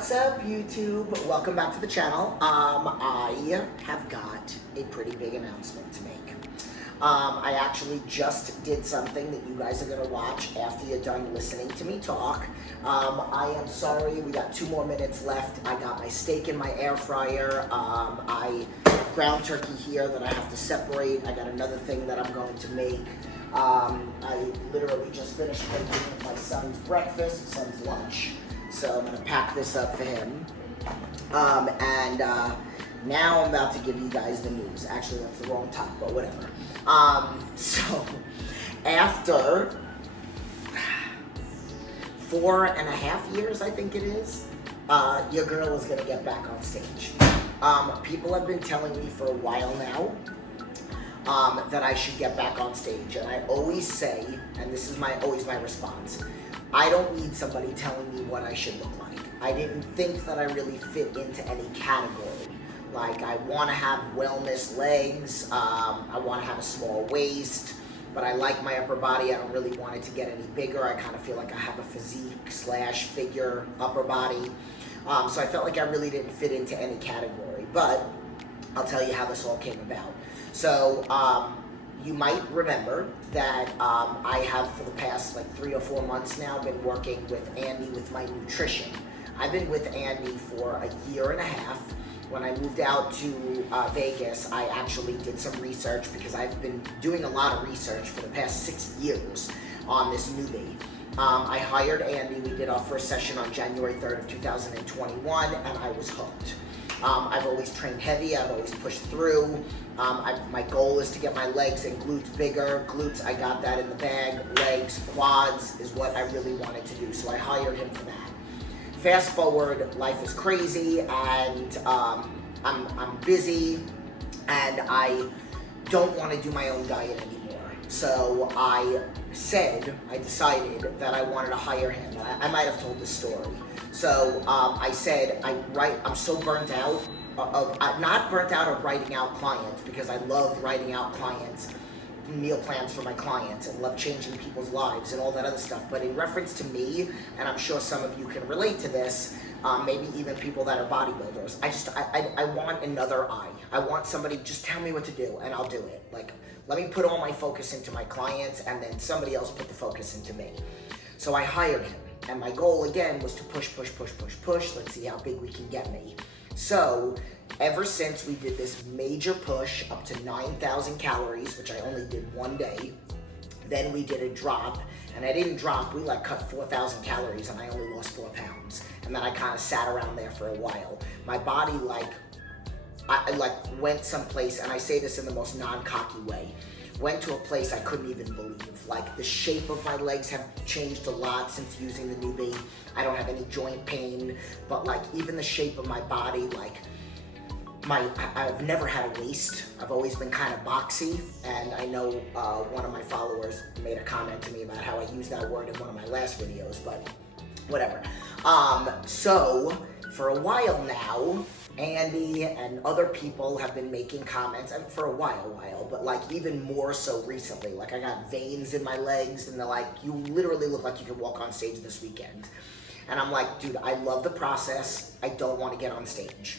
What's up, YouTube? Welcome back to the channel. I have got a pretty big announcement to make. I actually just did something that you guys are gonna watch after you're done listening to me talk. I am sorry, we got 2 more minutes left. I got my steak in my air fryer. I have ground turkey here that I have to separate. I got another thing that I'm going to make. I literally just finished making my son's breakfast, son's lunch. So I'm gonna pack this up for him. Now I'm about to give you guys the news. Actually, that's the wrong top, but whatever. So after 4.5 years, I think it is, your girl is gonna get back on stage. People have been telling me for a while now that I should get back on stage, and I always say, and this is always my response, I don't need somebody telling me what I should look like. I didn't think that I really fit into any category. Like, I want to have wellness legs, I want to have a small waist, but I like my upper body. I don't really want it to get any bigger. I kind of feel like I have a physique/figure upper body. So I felt like I really didn't fit into any category, but I'll tell you how this all came about. So, you might remember that I have, for the past 3 or 4 months now, been working with Andy with my nutrition. I've been with Andy for a 1.5 years. When I moved out to Vegas, I actually did some research because I've been doing a lot of research for the past 6 years on this newbie. I hired Andy. We did our first session on January 3rd of 2021, and I was hooked. I've always trained heavy, I've always pushed through. My goal is to get my legs and glutes bigger. Glutes, I got that in the bag. Legs, quads is what I really wanted to do, so I hired him for that. Fast forward, life is crazy, and I'm busy, and I don't want to do my own diet anymore. So I decided that I wanted to hire him. I might have told this story. So I said, I'm so burnt out not burnt out of writing out clients, because I love writing out clients, meal plans for my clients, and love changing people's lives and all that other stuff. But in reference to me, and I'm sure some of you can relate to this, maybe even people that are bodybuilders, I want another eye. I want somebody, just tell me what to do and I'll do it. Like, let me put all my focus into my clients, and then somebody else put the focus into me. So I hired him, and my goal again was to push. Let's see how big we can get me. So ever since we did this major push up to 9,000 calories, which I only did 1 day, then we did a drop, and I didn't drop, we cut 4,000 calories, and I only lost 4 pounds. And then I kind of sat around there for a while. My body I went someplace, and I say this in the most non-cocky way, went to a place I couldn't even believe. The shape of my legs have changed a lot since using the newbie. I don't have any joint pain, but even the shape of my body, I've never had a waist. I've always been kind of boxy, and I know one of my followers made a comment to me about how I used that word in one of my last videos, but whatever. So for a while now, Andy and other people have been making comments, and for a while, but even more so recently. I got veins in my legs, and they're like, you literally look like you could walk on stage this weekend. And I'm like, dude, I love the process. I don't want to get on stage.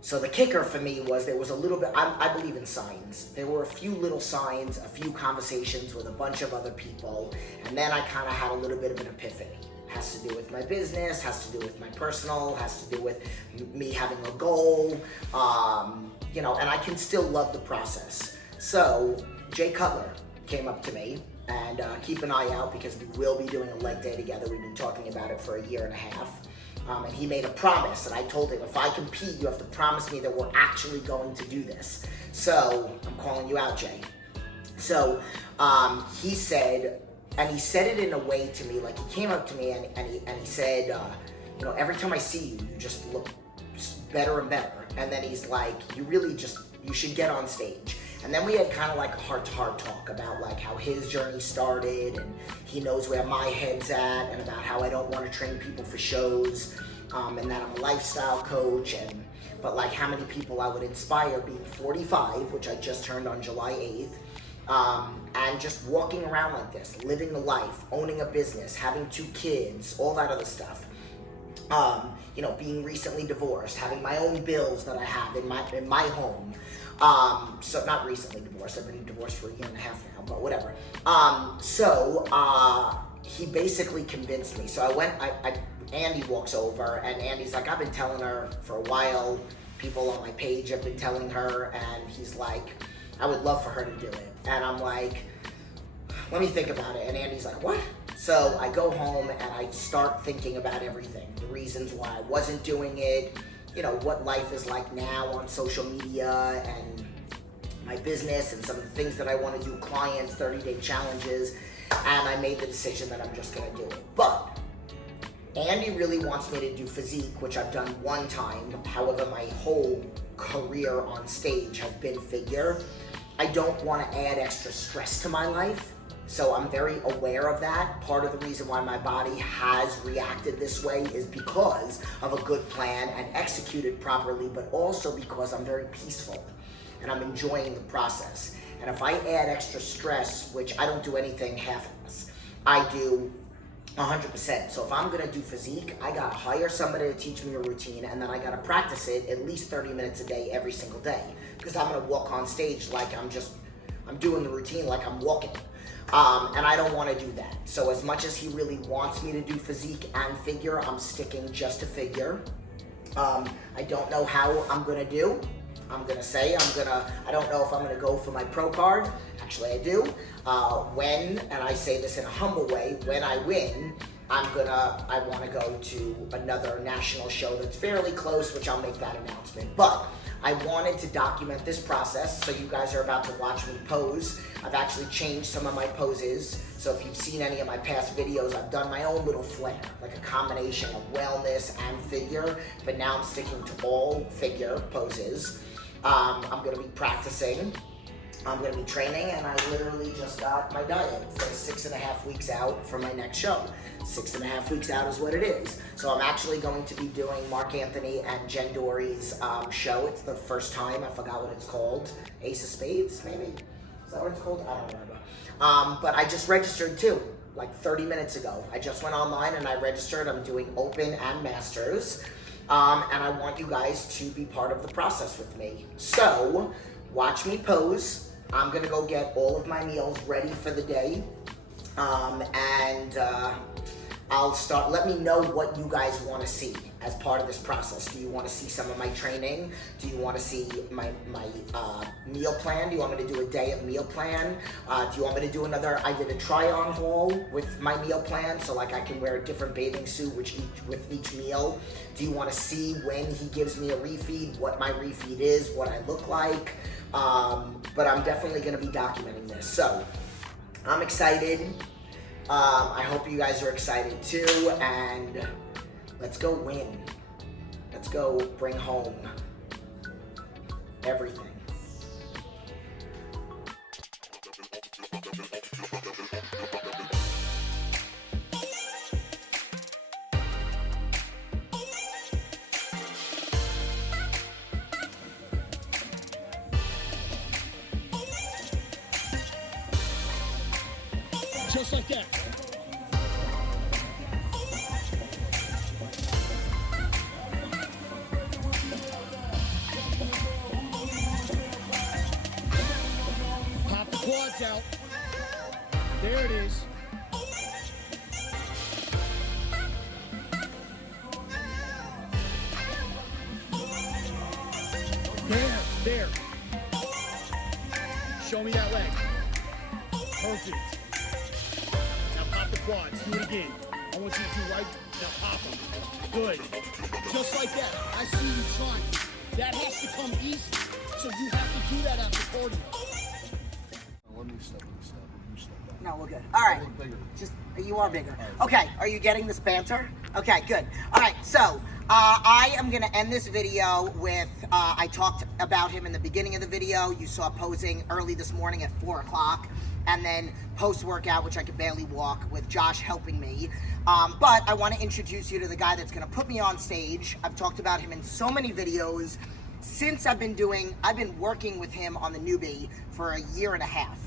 So the kicker for me was there was a little bit, I believe in signs. There were a few little signs, a few conversations with a bunch of other people, and then I kind of had a little bit of an epiphany. Has to do with my business, has to do with my personal, has to do with me having a goal, and I can still love the process. So Jay Cutler came up to me, and keep an eye out because we will be doing a leg day together. We've been talking about it for a 1.5 years. And he made a promise, and I told him, if I compete, you have to promise me that we're actually going to do this. So I'm calling you out, Jay. So he said, and he said it in a way to me, like he came up to me and he said, you know, every time I see you, you just look better and better. And then he's like, you should get on stage. And then we had kind of like a heart-to-heart talk about like how his journey started, and he knows where my head's at, and about how I don't want to train people for shows, and that I'm a lifestyle coach, but like how many people I would inspire being 45, which I just turned on July 8th, and just walking around like this, living the life, owning a business, having 2 kids, all that other stuff. You know, being recently divorced, having my own bills that I have in my home. So not recently divorced, I've been divorced for 1.5 years now, but whatever. He basically convinced me. So Andy walks over, and Andy's like, I've been telling her for a while, people on my page have been telling her, and he's like, I would love for her to do it. And I'm like, let me think about it. And Andy's like, what? So I go home and I start thinking about everything, the reasons why I wasn't doing it, you know, what life is like now on social media, and my business, and some of the things that I want to do, clients, 30-day challenges, and I made the decision that I'm just going to do it. But Andy really wants me to do physique, which I've done one time. However, my whole career on stage has been figure. I don't want to add extra stress to my life, so I'm very aware of that. Part of the reason why my body has reacted this way is because of a good plan and executed properly, but also because I'm very peaceful and I'm enjoying the process. And if I add extra stress, which I don't do anything half-ass, I do 100%. So if I'm gonna do physique, I gotta hire somebody to teach me a routine, and then I gotta practice it at least 30 minutes a day, every single day. Because I'm gonna walk on stage like I'm doing the routine like I'm walking. And I don't wanna do that. So as much as he really wants me to do physique and figure, I'm sticking just to figure. I don't know how I'm gonna do. I don't know if I'm gonna go for my pro card. Actually, I do. And I say this in a humble way, when I win, I wanna go to another national show that's fairly close, which I'll make that announcement. But I wanted to document this process, so you guys are about to watch me pose. I've actually changed some of my poses. So if you've seen any of my past videos, I've done my own little flair, like a combination of wellness and figure, but now I'm sticking to all figure poses. I'm gonna be practicing, I'm gonna be training, and I literally just got my diet for 6.5 weeks out for my next show. 6.5 weeks out is what it is. So I'm actually going to be doing Mark Anthony and Jen Dory's show. It's the first time, I forgot what it's called. Ace of Spades, maybe? Is that what it's called? I don't remember. But I just registered too, like 30 minutes ago. I just went online and I registered. I'm doing Open and Masters. And I want you guys to be part of the process with me. So, watch me pose. I'm gonna go get all of my meals ready for the day. I'll start, let me know what you guys wanna see as part of this process. Do you wanna see some of my training? Do you wanna see my meal plan? Do you want me to do a day of meal plan? Do you want me to do I did a try-on haul with my meal plan, so like I can wear a different bathing suit with each meal. Do you wanna see when he gives me a refeed, what my refeed is, what I look like? But I'm definitely gonna be documenting this. So, I'm excited. I hope you guys are excited too, and let's go win. Let's go bring home everything. Just like that. Pop the quads out. There it is. There. Show me that leg. Perfect. Now pop the quads. Do it again. I want you to do right Now pop him. Good. Just like that. I see you trying. That has to come easy. So you have to do that after cardio. Let me step. You step back. No, we're good. All right. I think bigger. Just, you are bigger. Okay, are you getting this banter? Okay, good. All right, so I am gonna end this video with, I talked about him in the beginning of the video. You saw posing early this morning at 4 o'clock, and then post-workout, which I could barely walk, with Josh helping me. But I wanna introduce you to the guy that's gonna put me on stage. I've talked about him in so many videos. Since I've been working with him on the newbie for a year and a half.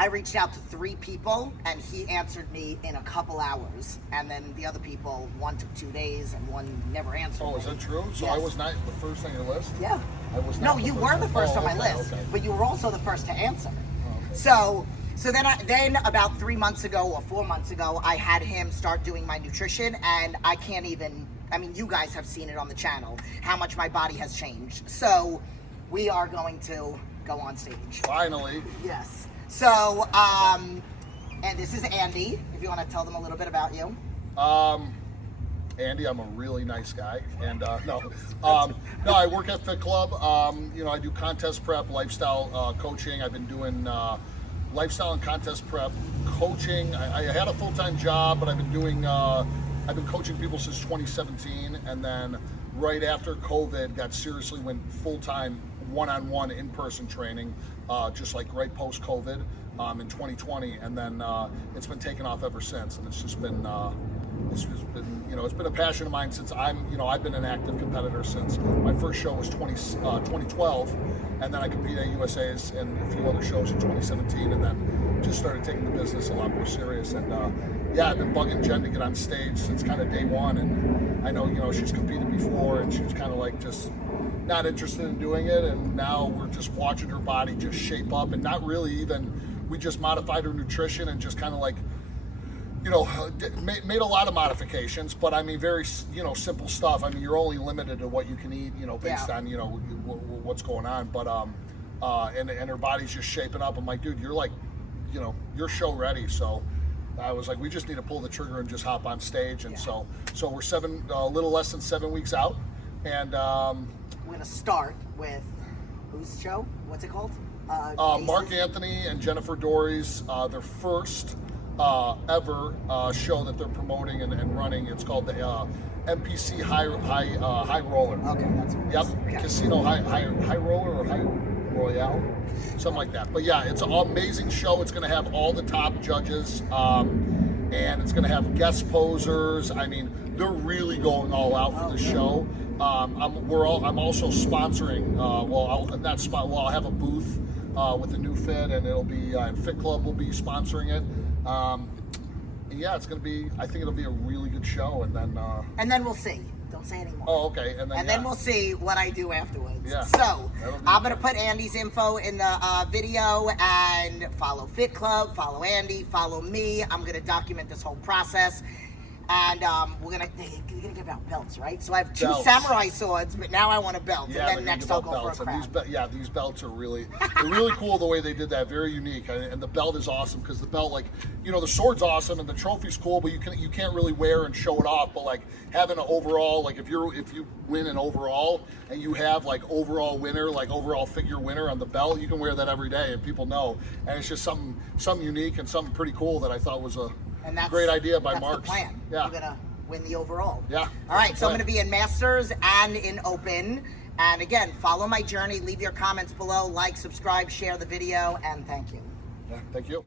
I reached out to 3 people and he answered me in a couple hours. And then the other people, one took 2 days and one never answered me. Oh, is that true? So Yes. I was not the first on your list? Yeah. I was No, not you were the first on my okay, list, okay. but you were also the first to answer. Oh, okay. So then about 3 months ago or 4 months ago, I had him start doing my nutrition, and I can't even, I mean, you guys have seen it on the channel, how much my body has changed. So we are going to go on stage. Finally. Yes. So, and this is Andy, if you want to tell them a little bit about you. Andy, I'm a really nice guy, and no, I work at Fit Club. I do contest prep, lifestyle coaching. I've been doing lifestyle and contest prep coaching. I had a full-time job, but I've been coaching people since 2017, and then right after COVID, went full-time one-on-one in-person training, just like right post-COVID in 2020, and then it's been taken off ever since, and it's just been it's been a passion of mine since I've been an active competitor since my first show was 2012, and then I competed at USA's and a few other shows in 2017, and then just started taking the business a lot more serious. And I've been bugging Jen to get on stage since kind of day one, and I know she's competed before, and she was kind of like just not interested in doing it, and now we're just watching her body just shape up, and not really even, we just modified her nutrition and just kind of like, made a lot of modifications, but I mean, very, simple stuff. I mean, you're only limited to what you can eat, based on, what's going on. But, and her body's just shaping up. I'm like, dude, you're like, you're show ready. So I was like, we just need to pull the trigger and just hop on stage. And so we're a little less than 7 weeks out. And, We're going to start with, whose show? What's it called? Mark Anthony and Jennifer Dory's, their first ever show that they're promoting and running. It's called the MPC High Roller. Okay, that's what it Yep, is. Okay. Casino High Roller or High Royale, something like that. But yeah, it's an amazing show. It's going to have all the top judges, and it's going to have guest posers. I mean, they're really going all out for the show. I'm also sponsoring. I'll have a booth with the new Fit, and it'll be and Fit Club will be sponsoring it. It's gonna be. I think it'll be a really good show, and then we'll see. Don't say anymore. Oh, okay. And then we'll see what I do afterwards. Yeah. So I'm gonna put Andy's info in the video, and follow Fit Club, follow Andy, follow me. I'm gonna document this whole process. And we're gonna give out belts, right? So I have 2 samurai swords, but now I want a belt. Yeah, and then next I'll go belts. for a crown. These belts are really cool the way they did that. Very unique, and the belt is awesome because the belt, the sword's awesome and the trophy's cool, but you can't really wear and show it off. But like having an overall, like if you win an overall and you have like overall winner, like overall figure winner on the belt, you can wear that every day and people know. And it's just something unique and something pretty cool that I thought was a great idea by Mark. That's the plan. Yeah. We're gonna win the overall. Yeah. All right, so I'm gonna be in Masters and in Open. And again, follow my journey, leave your comments below, like, subscribe, share the video, and thank you. Yeah, thank you.